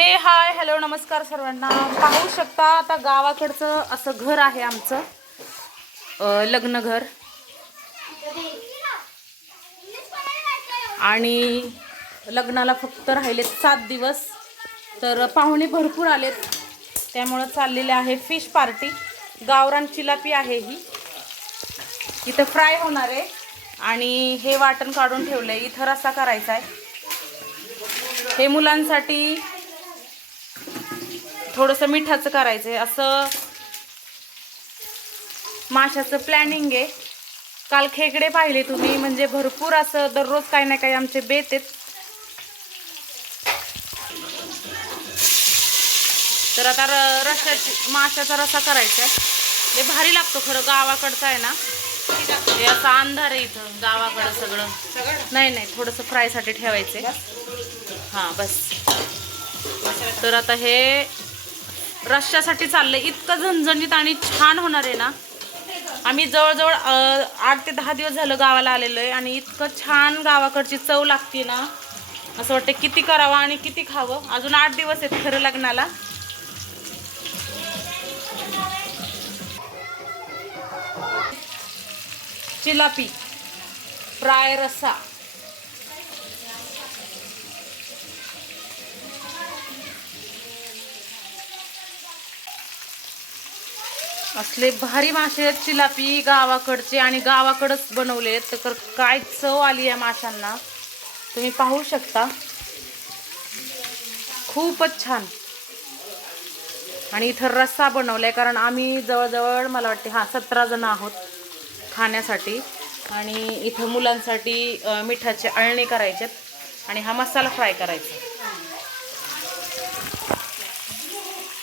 हे hi hello नमस्कार सर्वांना. पाहू शकता आता गावाकडचं असं घर आहे आमचं. लग्न घर. आणि लग्नाला फक्त राहिलेत सात दिवस. तर पाहुणे भरपूर आलेत. त्यामुळं चाललेले आहे फिश पार्टी. गावरान चिलापी आहे ही. इथं फ्राय होणार आहे. आणि हे वाटण काढून ठेवलं आहे इथं रसा करायचा आहे हे मुलांसाठी थोडंसं मिठाचं करायचं आहे असं माशाचं प्लॅनिंग आहे. काल खेकडे पाहिले तुम्ही म्हणजे भरपूर असं दररोज काही ना काही आमचे बेत आहेत. तर आता र- रश्याची माशाचा रसा करायचा आहे. ते भारी लागतो खरं गावाकडचं आहे ना. हे असं अंधार आहे इथं गावाकडं सगळं. नाही नाही थोडंसं फ्रायसाठी ठेवायचं हां बस. तर आता हे रश्श्यासाठी आहे इतकं झणझणीत आणि छान होणार आहे ना. आम्ही जवळजवळ आठ ते दहा दिवस झालं गावाला आलेलो आहे आणि इतकं छान गावाकडची चव लागते ना. असं वाटतं किती करावं आणि किती खावं. अजून आठ दिवस आहेत खरं लग्नाला. चिलापी फ्राय रस्सा. असले भारी मासे आहेत चिलापी गावाकडचे आणि गावाकडच बनवले आहेत. तर काय चव आली या माशांना? तुम्ही पाहू शकता. खूपच छान. आणि इथं रस्सा बनवलाय कारण आम्ही जवळजवळ मला वाटते हां सतरा जण आहोत खाण्यासाठी. आणि इथं मुलांसाठी मिठाचे अळणी करायचे आणि हा मसाला फ्राय करायचा.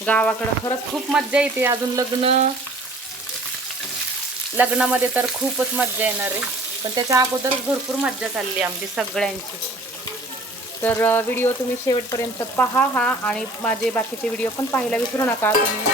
गावाकडं खरंच खूप मज्जा येते अजून लग्न. लग्नामध्ये तर खूपच मज्जा येणार आहे. पण त्याच्या अगोदरच भरपूर मज्जा चालली आहे आमची सगळ्यांची. तर व्हिडिओ तुम्ही शेवटपर्यंत पहा हा आणि माझे बाकीचे व्हिडिओ पण पाहायला विसरू नका तुम्ही.